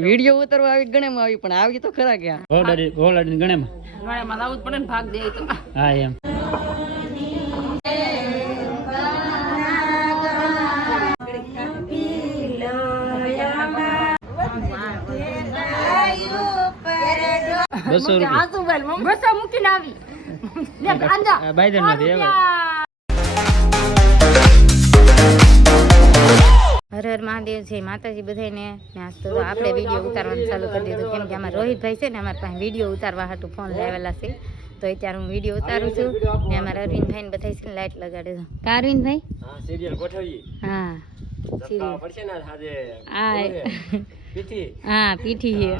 Video ઉતારવા આવી ગણેમાં આવી પણ આવી તો ખરા ગયા ગોલાડી ગણેમાં આવું જ પડે ને ભાગ દે તો હા એમ હર હર મહાદેવ છે માતાજી બધાને આજ તો આપણે વિડીયો ઉતારવાનું ચાલુ કરી દીધું કેમ કે અમારા રોહિતભાઈ છે ને અમારા પાસે વિડીયો ઉતારવા હાટું ફોન લાવેલા છે તો અત્યારે હું વિડીયો ઉતારું છું ને અમારા અરવિંદભાઈ ને બધા છે ને લાઈટ લગાડે છે કા અરવિંદભાઈ હા હા પીઠી છે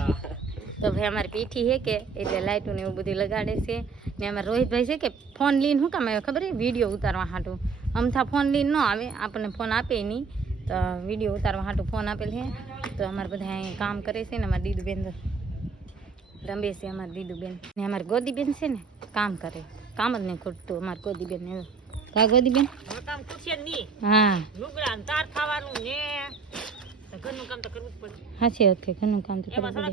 તો ભાઈ અમારી પીઠી છે કે એટલે લાઈટો ને એવું બધું લગાડે છે ને અમારા રોહિતભાઈ છે કે ફોન લઈને શું કામ આવે ખબર છે વિડીયો ઉતારવા હાટું અમથા ફોન લઈને ન આવે આપણને ફોન આપે નહીં તો વિડીયો ઉતારવા હાટું ફોન આપેલ છે તો અમારે બધા અહીં કામ કરે છે ને અમારા દીદુબેન રમે છે અમારા દીદુબેન ને અમારી ગોદીબેન છે ને કામ કરે કામ જ નહીં ખૂટતું અમારી ગોદીબેન ને કા ગોદીબેન હા ઘરનું કામ તો કરવું જ પડે હાચી વાત કે ઘરનું કામ તો કરવું પડે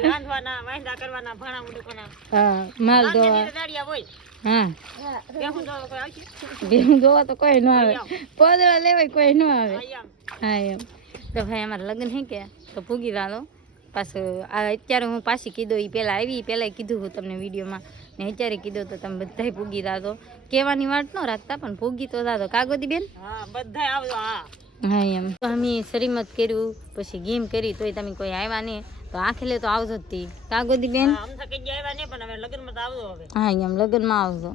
રાંધવાના વાંદા કરવાના ભાણા મુડકવાના હા માલ ધોવા દાડિયા હોય હા બેહું ધોવા તો કોઈ ન આવે પોદળા લેવાય કોઈ ન આવે હા એમ તો ભાઈ અમારા લગ્ન હે કે તો પૂગી રાલો પાછું અત્યારે હું પાછી કીધું એ પહેલાં આવી પહેલાં કીધું હું તમને વિડીયોમાં ને અત્યારે કીધું તો તમે બધાય પૂગી દાદો કહેવાની વાત ન રાખતા પણ પૂગી તો દાદો કાગોદી બેન હા બધાય આવજો હા એમ તો અમે શ્રીમત કર્યું પછી ગેમ કરી તોય તમે કોઈ આવ્યા નહીં તો આખેલે તો આવજો જ તી કાગોદી બેન હા એમ લગ્નમાં આવજો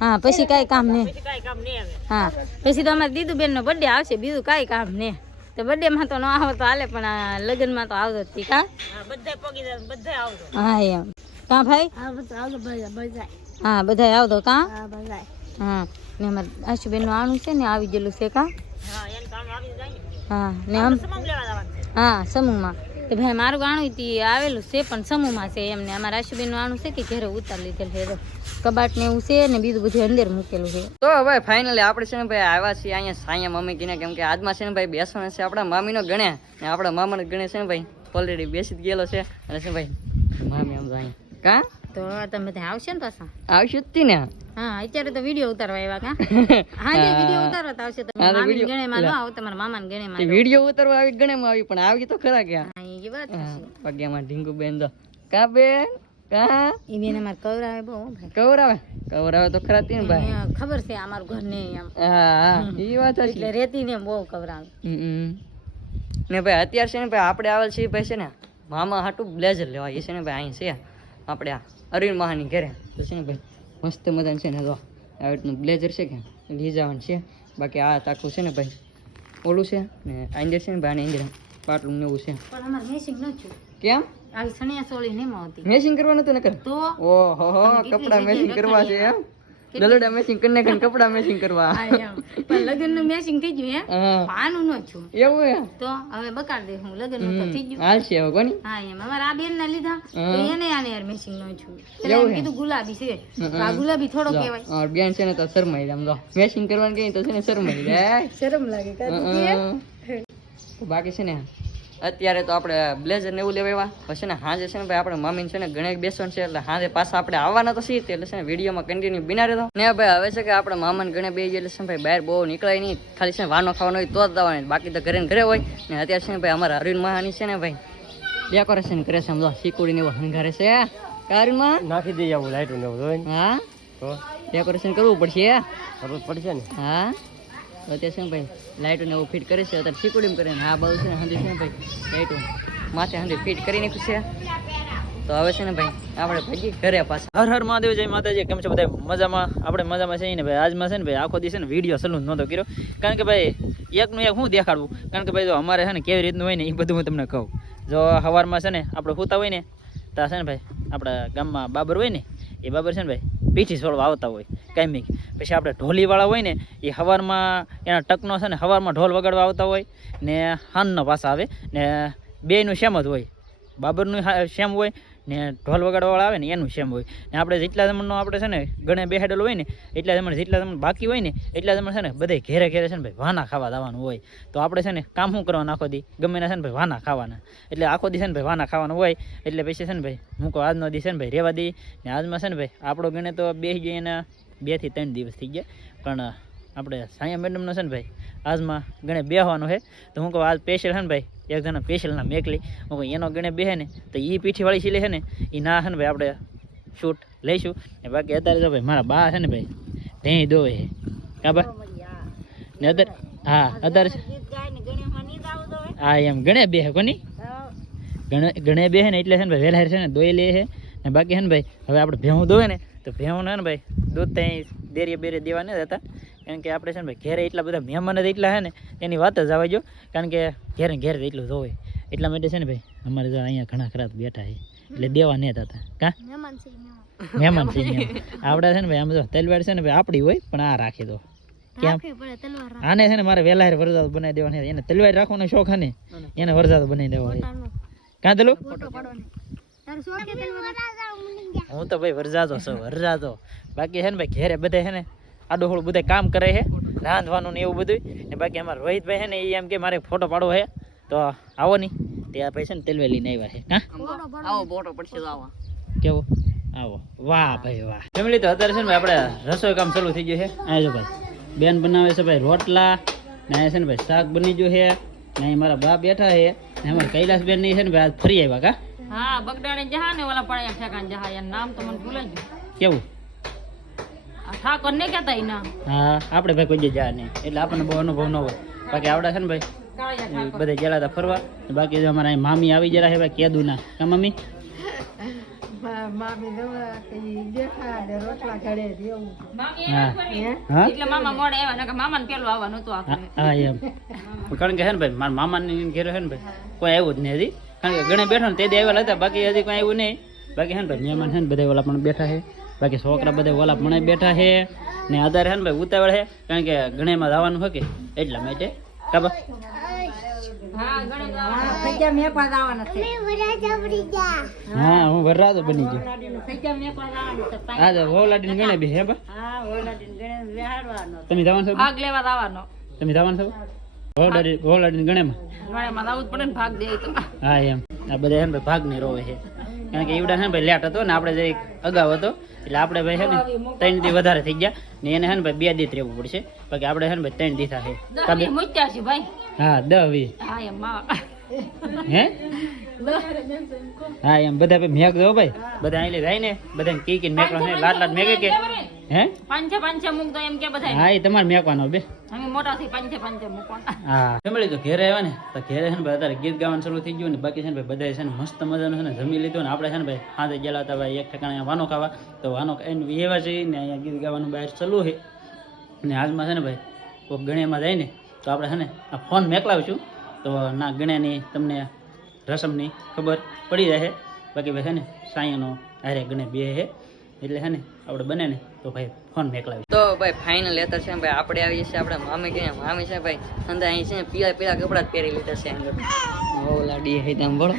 હા પછી કાંઈ કામ નહીં હા પછી તો અમારે દીદુબેન નો બર્થડે આવશે બીજું કાંઈ કામ નહીં તો બર્થડે માં તો ન આવો તો હાલે પણ લગ્નમાં તો આવજો જ તી કા હા એમ કા ભાઈ હા બધા આવજો કા હા ને અમારે આશુબેન નું આણું છે ને આવી ગયેલું છે કા હા ને હા સમૂહમાં તો ભાઈ મારું આણું આવેલું છે પણ સમૂહમાં છે એમને અમારા આશુબેન નું આણું છે કે ઘરે ઉતાર લીધેલ છે કબાટ ને એવું છે ને બીજું બધું અંદર મૂકેલું છે તો ભાઈ ફાઇનલી આપણે છે ને ભાઈ આવ્યા છીએ અહીંયા સાયા મમ્મી કીને કેમ કે આજમાં છે ને ભાઈ બેસવાનો છે આપણા મામીનો ગણે ને આપણા મામાનો ગણે છે ને ભાઈ ઓલરેડી બેસી જ ગયેલો છે અને છે ભાઈ મામી આમ અહીંયા કા તો તમે બધા આવશે ને પાછા આવશે જ ને હા અત્યારે તો વિડીયો ઉતારવા આવ્યા કા હા જે વિડીયો ઉતારવા તો આવશે તમે મામી ગણે માં ન આવો તમારા મામા ને ગણે માં વિડીયો ઉતારવા આવી ગણે માં આવી પણ આવી તો ખરા ગયા હા એ વાત છે પગ્યામાં ઢીંગુ બેન તો કા બેન કા ઈ બેન અમાર કવરાવે બહુ ભાઈ કવરાવે તો ખરા તી ને ભાઈ ખબર છે અમારું ઘર ને એમ હા ઈ વાત છે એટલે રેતી ને બહુ કવરાવે ને ભાઈ અત્યારે છે ને ભાઈ આપણે આવેલ છે ભાઈ છે ને મામા હાટું બ્લેઝર લેવા એ છે ને ભાઈ અહીં છે આપણે આ અરવિંદ મહાની ઘરે તો છે ને ભાઈ મસ્ત મજાનું છે ને જો આ રીતનું બ્લેઝર છે કે લઈ જવાનું છે બાકી આ તાકું છે ને ભાઈ ઓલું છે ને અંદર છે ને ભાઈ અંદર પાટલું ને એવું છે પણ અમાર મેચિંગ ન છું કેમ આવી સણિયા સોળી ને મોતી મેચિંગ કરવાનું હતું ને કર તો ઓહો કપડા મેચિંગ કરવા છે એમ દલડા મેચિંગ કરીને કપડા મેચિંગ કરવા પણ લગન નું મેચિંગ થઈ ગયું હે આનું ન છું એવું હે તો હવે બકાડ દે હું લગન નું તો થઈ ગયું હાલ છે હવે કોની હા એમ અમારા આ બેન ના લીધા તો એને આને યાર મેચિંગ ન છું એટલે એમ કીધું ગુલાબી છે આ ગુલાબી થોડો કહેવાય ઓર બેન છે ને તો શરમાઈ જામ જો મેચિંગ કરવાનું કહી તો છે ને શરમાઈ જાય શરમ લાગે કા બાકી છે ને અત્યારે તો આપણે બ્લેઝર ને એવું લેવા પછી ને હાજે છે ને ભાઈ આપણે મમ્મીને છે ને ગણેશ બેસવાનું છે એટલે હાજે પાછા આપણે આવવાના તો છીએ એટલે છે ને વિડીયોમાં કન્ટિન્યુ બિના રહેતો ને ભાઈ હવે છે કે આપણે મામાને ગણે બે એટલે છે ભાઈ બહાર બહુ નીકળાય નહીં ખાલી છે ને વાનો ખાવાનો હોય તો જ આવવાની બાકી તો ઘરે ને ઘરે હોય ને અત્યારે છે ને ભાઈ અમારા અરવિંદ મહાની છે ને ભાઈ ડેકોરેશન કરે છે સમજો શીકુડી ને એવું હંગારે છે અરવિંદમાં નાખી દઈએ આવું લાઈટ ને એવું હા તો ડેકોરેશન કરવું પડશે ને હા અત્યારે છે ને ભાઈ લાઇટો ને એવું ફિટ કરે છે અત્યારે શીકુડીમ કરે ને આ બાજુ છે ને હંધી છે ને ભાઈ લાઇટો માથે હંધી ફિટ કરી નાખ્યું છે તો હવે છે ને ભાઈ આપણે ભાગી ઘરે પાછા હર હર મહાદેવ જય માતાજી કેમ છે બધા મજામાં આપણે મજામાં છે ને ભાઈ આજમાં છે ને ભાઈ આખો દી છે ને વિડીયો સલૂન નહોતો કર્યો કારણ કે ભાઈ એકનું એક હું દેખાડવું કારણ કે ભાઈ જો અમારે છે ને કેવી રીતનું હોય ને એ બધું હું તમને કહું જો સવારમાં છે ને આપણે સૂતા હોય ને ત્યાં છે ને ભાઈ આપણા ગામમાં બાબર હોય ને એ બાબર છે ને ભાઈ પીઠી છોડવા આવતા હોય કાંઈ પછી આપણે ઢોલીવાળા હોય ને એ સવારમાં એના ટકનો છે ને સવારમાં ઢોલ વગાડવા આવતા હોય ને હાનનો પાછા આવે ને બેયનું સેમ જ હોય બાબરનું સેમ હોય ને ઢોલ વગાડવાવાળા આવે ને એનું સેમ હોય ને આપણે જેટલા જમણનો આપણે છે ને ગણે બેહાડેલો હોય ને એટલા જમણ જેટલા જમણ બાકી હોય ને એટલા જમણ છે ને બધે ઘેરે ઘેરે છે ને ભાઈ વાના ખાવા જવાનું હોય તો આપણે છે ને કામ શું કરવાનું આખો દી ગમે ના છે ને ભાઈ વાના ખાવાના એટલે આખો દી છે ને ભાઈ વાના ખાવાનું હોય એટલે પછી છે ને ભાઈ હું કહું આજનો દી છે ને ભાઈ રહેવા દઈ ને આજમાં છે ને ભાઈ આપણો ગણે તો બેસી જઈએ એના 2 થી 3 દિવસ થઈ ગયા પણ આપણે સાયા મેડમનો છે ને ભાઈ આજમાં ગણે બેહવાનું છે તો હું કહું આજ સ્પેશિયલ છે ને ભાઈ એક જણા સ્પેશિયલના મેકલી હું કહું એનો ગણે બેહે ને તો એ પીઠીવાળી સીલે છે ને એ ના છે ને ભાઈ આપણે શૂટ લઈશું ને બાકી અત્યારે તો ભાઈ મારા બા છે ને ભાઈ ભેં દોવે છે કાબા ને અત્યારે હા અત્યારે હા એમ ગણે બેહે કોની ગણે બેહે ને એટલે છે ને ભાઈ વહેલા છે ને દોઈ લે છે ને બાકી છે ને ભાઈ હવે આપણે ભેહું દોવે ને તો ભેહું ને ભાઈ દૂધ ત્યાં ડેરીએ બેરે દેવા નથી હતા કારણ કે આપણે છે ને ભાઈ ઘેરે એટલા બધા મહેમાન જ એટલા છે ને એની વાત જ આવવા જો કારણ કે ઘેરે ઘેરે એટલું જોવે એટલા માટે છે ને ભાઈ અમારે જો અહીંયા ઘણા ખરા બેઠા છે એટલે દેવા નહીં થતા કા મહેમાન છે આપણે છે ને ભાઈ આમ જો તલવાર છે ને ભાઈ આપણી હોય પણ આ રાખી દો કેમ આને છે ને મારે વહેલા વરસાદ બનાવી દેવાનો એને તલવાર રાખવાનો શોખ ને એને વરસાદ બનાવી દેવો હોય કાં દલું હું તો ભાઈ વરસાદો છું વરસાદો બાકી છે ને ભાઈ ઘેરે બધે છે ને આડોહોળ બધા કામ કરે છે રાંધવાનું ને એવું બધું ને બાકી અમારા રોહિતભાઈ છે ને એ એમ કે મારે ફોટો પાડવો છે તો આવો નહીં ત્યાં ભાઈ છે ને તેલવે લઈને આવ્યા છે હા આવો ફોટો પડશે તો આવો કેવો આવો વાહ ભાઈ વાહ ફેમિલી તો અત્યારે છે ને ભાઈ આપણે રસોઈ કામ ચાલુ થઈ ગયું છે આ જો ભાઈ બેન બનાવે છે ભાઈ રોટલા ને અહીંયા છે ને ભાઈ શાક બની ગયું છે ને અહીં મારા બા બેઠા છે ને અમારા કૈલાસબેન ની છે ને ભાઈ આજ ફરી આવ્યા કા હા બગડાને જહા ને ઓલા પડ્યા ઠેકાણ જહા એનું નામ તો મને ભૂલાઈ ગયું કેવું આ ઠાકોર ને કહેતા એના હા આપણે ભાઈ કોઈ જા નહીં એટલે આપણને બહુ અનુભવ ન હોય બાકી આવડા છે ને ભાઈ કાળિયા ઠાકોર બધે ગયેલા હતા ફરવા બાકી જો અમારા અહીં મામી આવી જરા છે ભાઈ કેદું ના કા મમ્મી હા હા એટલે મામા મોડે આવ્યા નકર મામાને પેલું આવવાનું હતું હા આપણે હા, એમ કારણ કે છે ને ભાઈ મારા મામાની ઘેરે છે ને ભાઈ કોઈ આવ્યું જ નહીં હજી કારણ કે ગણે બેઠો ને તે દી આવેલા હતા બાકી હજી કોઈ આવ્યું નહીં બાકી છે ને ભાઈ મહેમાન છે ને બધા ઓલા પણ બેઠા છે બાકી છોકરા બધા ઓલા પણ બેઠા છે ને આધારે છે ને ભાઈ ઉતાવળ છે કારણ કે ગણેમાં જવાનું હોય કે એટલા માટે કાબા હા ગણે સૈયા મે પણ આવવાના છે હા હું વરરાજો બની ગયો સૈયા મે પણ આવવાનું છે હા તો વોલાડીને ગણે બી હે બા હા ઓલાડીન ગણે બેહાડવાનો તમે જવાનું છો ભાગ લેવા આવવાનો તમે જવાનું છો વોલાડીને ગણેમાં ગણેમાં આવવું જ પડે ને ભાગ દે તો હા એમ આ બધા છે ને ભાઈ ભાગ નહીં રોવે છે કારણ કે એવડા છે ને ભાઈ લેટ હતો ને આપણે જે અગાઉ હતો એટલે આપણે ભાઈ છે ને 3 દી વધારે થઈ ગયા ને એને છે ને ભાઈ 2 દી રહેવું પડશે બાકી આપણે છે ને ભાઈ 3 દી થાય દહી મુચ્યા છે ભાઈ હા 10-20 હા એમ માં હે હા એમ બધા ભાઈ મેઘ દો ભાઈ બધા અહીં જાય ને બધાને કી મેકવાનો છે લાટ મેઘે કે હે પાંચે મૂક દો એમ કે બધા હા એ તમારે મેકવાનો બે અમે મોટા થઈ પાંચે મૂકવાના હા ફેમિલી તો ઘેરે આવ્યા ને તો ઘેરે છે ને ભાઈ અત્યારે ગીત ગાવાનું શરૂ થઈ ગયું ને બાકી છે ને ભાઈ બધા છે ને મસ્ત મજાનું છે ને જમી લીધું ને આપણે છે ને ભાઈ હાથે ગયેલા હતા ભાઈ એક ઠેકાણે વાનો ખાવા તો વાનો ખાઈને એવા છે ને અહીંયા ગીત ગાવાનું બહાર ચાલુ છે ને આજમાં છે ને ભાઈ કોઈક ગણ્યામાં જાય ને તો આપણે છે ને આ ફોન મેકલાવીશું તો ના ગણ્યાની તમને રસમની ખબર પડી જાય બાકી ભાઈ છે ને સાયાનો હારે ગણે બે છે એટલે છે ને આપણે બને ને તો ભાઈ ફોન મેકલાવી તો ભાઈ ફાઇનલ અત્યારે છે ને ભાઈ આપણે આવીએ છીએ આપણે મામી કે મામી છે ભાઈ અંદર અહીં છે ને પીળા પીળા કપડા જ પહેરી લીધા છે અંદર ઓલાડી હે તમ બોલો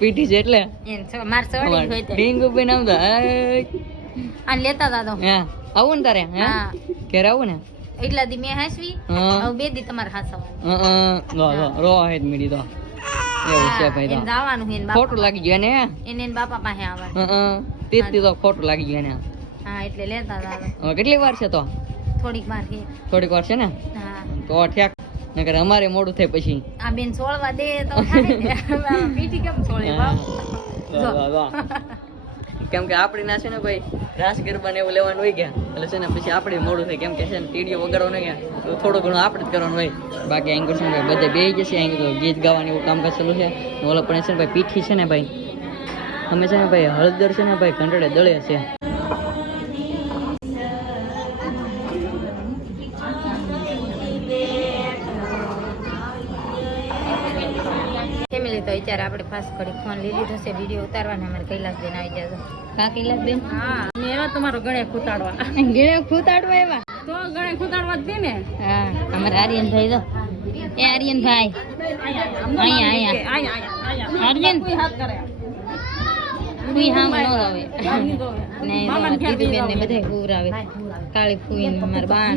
પીટી છે એટલે એન માર સવાડી હોય તે પિંગ ઉપર નામ તો આ લેતા દાદો હા આવું ને તારે હે હા ઘેર આવું ને એટલા દી મે હાસવી હા હવે 2 દી તમારે હાસવાનું રો હે મીડી તો એવું છે ભાઈ એને તો જવાનું હે ખોટું લાગી ગયું ને એને બાપા પાસે આવવાનું તીર્થી તો ખોટું લાગી ગયું ને હા એટલે લેતા દાદો હવે કેટલી વાર છે તો થોડીક વાર છે થોડીક વાર છે ને હા તો ઠેક નકર અમારે મોડું થાય પછી આ બેન સોળવા દે તો થાય ને આમાં પીઠી કેમ સોળે બાપ જો. વાહ, વાહ. કેમ કે આપણી ના છે ને ભાઈ રાસ ગરબા ને એવું લેવાનું હોય ગયા એટલે છે ને પછી આપણે મોડું થાય કેમ કે છે ને ટીડીઓ વગાડવાનું હોય ગયા તો થોડું ઘણું આપણે જ કરવાનું હોય બાકી અહીં છે ને ભાઈ બધે બેસી જશે અહીં તો ગીત ગાવાનું એવું કામકાજ ચાલુ છે ને ઓલા પણ છે ને ભાઈ પીઠી છે ને ભાઈ અમે છે ને ભાઈ હળદર છે ને ભાઈ કંટડે દળે છે ફેમિલી તો અત્યારે આપણે ફાસ્ટ કરી ફોન લઈ લીધો છે વિડીયો ઉતારવાના અમારે કૈલાસબેન આવી જાય કા કૈલાસબેન હા એવા તમારો ગણે ખૂતાડવા ગળે ખૂતાડવા એવા તો ગણે ખૂતાડવા જ દે ને હા અમારે આર્યનભાઈ તો એ આર્યનભાઈ અહીંયા આર્યન ફૂઈ હામ ન આવે ને દીદીબેન ને બધા હુરાવે કાળી ફૂઈ ને મારા બાન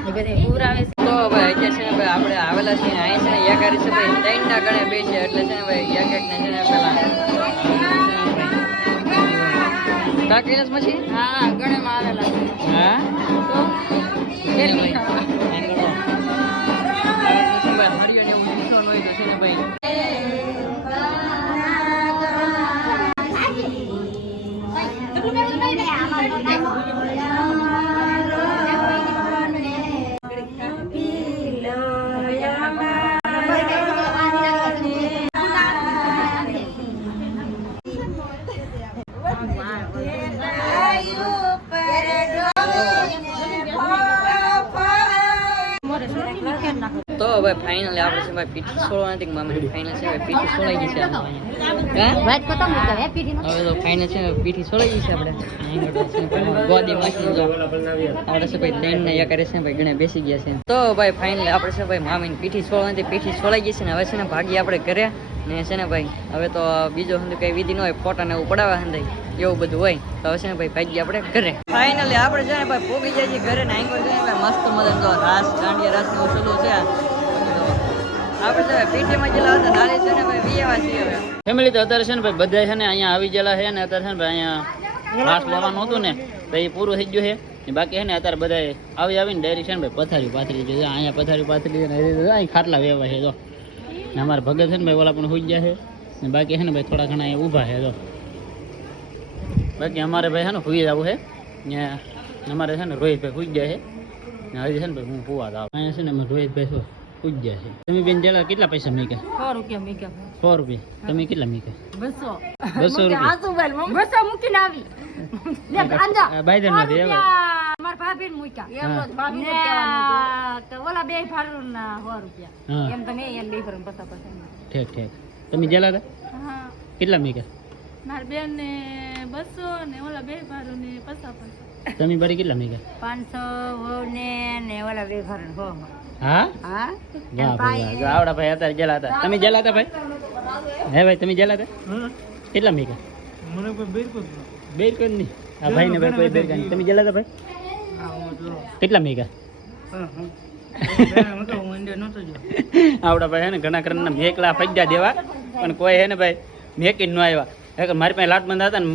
એ બધા હુરાવે છે. તો ભાઈ અત્યારે છે ને ભાઈ આપણે આવેલા છીએ ને અહીંયા છે ને યાકારી છે ભાઈ 3 ના ગણે 2 છે એટલે છે ને ભાઈ એક એક ને છે ને પેલા કાકીલાસ પછી હા ગણે માં આવેલા છે. હા તો ભાઈ હાડીઓ ને એવું નિશાન હોય તો છે ને ભાઈ તો ભાઈ ફાઇનલી આપણે છે ભાઈ પીઠી છોડવા નથી મામી ફાઇનલ છે ભાઈ પીઠી છોડાઈ ગઈ છે હા વાત પતા મૂકે હે પીઠી હવે તો ફાઇનલ છે ને પીઠી છોડાઈ ગઈ છે આપણે ગોદી માસી જો આપણે છે ભાઈ 3 ને એક કરે છે ભાઈ ગણે બેસી ગયા છે તો ભાઈ ફાઇનલી આપણે છે ભાઈ મામીની પીઠી છોડવા નથી પીઠી છોડાઈ ગઈ છે ને હવે છે ને ભાગી આપણે ઘરે ને છે ને ભાઈ હવે તો બીજો હંધુ કઈ વિધિ ન હોય ફોટા ને એવું પડાવે હંધાઈ એવું બધું હોય તો હવે છે ને ભાઈ ભાગી આપણે ઘરે ફાઇનલી આપણે છે ને ભાઈ પોગી જાય છે ઘરે ને આંગળ છે ને મસ્ત મજાનો જો રાસ દાંડિયા રાસ ને ઉછળું છે આપણે છે પીઠીમાં જેલા હતા નારી છે ને ભાઈ વિયેવા છીએ હવે ફેમિલી તો અત્યારે છે ને ભાઈ બધા છે ને અહીંયા આવી ગયેલા છે ને અત્યારે છે ને ભાઈ અહીંયા ઘાસ લેવાનું હતું ને તો એ પૂરું થઈ ગયું છે ને બાકી છે ને અત્યારે બધા આવીને ડાયરી છે ને ભાઈ પથારી પાથરી છે અહીંયા પથારી પાથરી ને અહીં ખાટલા વેવા છે જો ને અમારા ભગત છે ને ભાઈ ઓલા પણ હોઈ ગયા છે ને બાકી છે ને ભાઈ થોડા ઘણા અહીંયા ઊભા છે જો બાકી અમારે ભાઈ છે ને હોઈ જવું છે ને અમારે છે ને રોહિતભાઈ હોઈ ગયા છે ને હજી છે ને ભાઈ હું હોવા જાવ અહીંયા છે ને અમે રોહિતભાઈ શું હોઈ ગયા છે તમે બેન જેલા કેટલા પૈસા મૂક્યા 100 રૂપિયા મૂક્યા 100 રૂપિયા તમે કેટલા મૂક્યા 200 200 રૂપિયા આસુ ભાઈ 200 મૂકીને આવી લે આંજા બાયદન નથી હવે માર ભાભી મૂક્યા એમ હા. તો ભાભી મૂક્યા તો ઓલા બે ફાડું ના 100 રૂપિયા હા એમ તમે અહીંયા લઈ ફરમ પસા પસા ઠીક ઠીક તમે જેલા હતા હા કેટલા મૂક્યા માર બેન ને 200 ને ઓલા બે ફાડું ને પસા પસા તમે બારી કેટલા મૂક્યા 500 ને ઓલા બે ફાડું હો હા હા વાહ ભાઈ વાહ. જો આવડા ભાઈ અત્યારે જેલા હતા તમે જેલા હતા ભાઈ હે ભાઈ તમે જેલા હતા કેટલા મૂક્યા મને કોઈ બેર કોઈ નહીં આ ભાઈ ને ભાઈ કોઈ બેર નહીં તમે જેલા હતા ભાઈ કેટલા મૂક્યા આવડા ભાઈ હે ને ઘણા ઘરના મેકલા પૈસા દેવા પણ કોઈ હે ને ભાઈ મેકી ન આવ્યા હે મારી પાસે લાટ બંધ હતા ને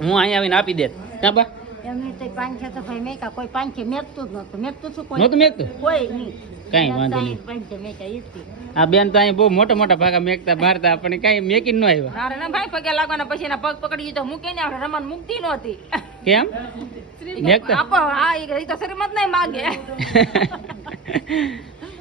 હું અહીંયા આવીને આપી દેત ના બા એમને તો 500 તો ભાઈ મેકા કોઈ 500 મેકતું જ નતું મેકતું શું કોઈ નહોતું મેકતું કોઈ નહીં કાંઈ વાંધો નહીં 500 મેકા ઈતી આ બેન તો અહીં બહુ મોટા મોટા ભાગા મેકતા મારતા પણ કાંઈ મેકી ન આવ્યા મારે ના ભાઈ પગે લાગવાના પછી એના પગ પકડી તો મૂકે ને આપણે રમણ મુકતી નહોતી કેમ મેકતા આપો આ ઈ તો શરીરમાં જ નહીં માગે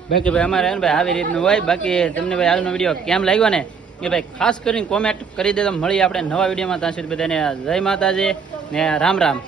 બાકી ભાઈ અમારે હે ને ભાઈ આવી રીતનું હોય બાકી તમને ભાઈ આજનો વિડીયો કેમ લાગ્યો ને કે ભાઈ ખાસ કરીને કોમેન્ટ કરી દેજો મળીએ આપણે નવા વિડીયોમાં ત્યાં સુધી બધાને જય માતાજી ને રામ રામ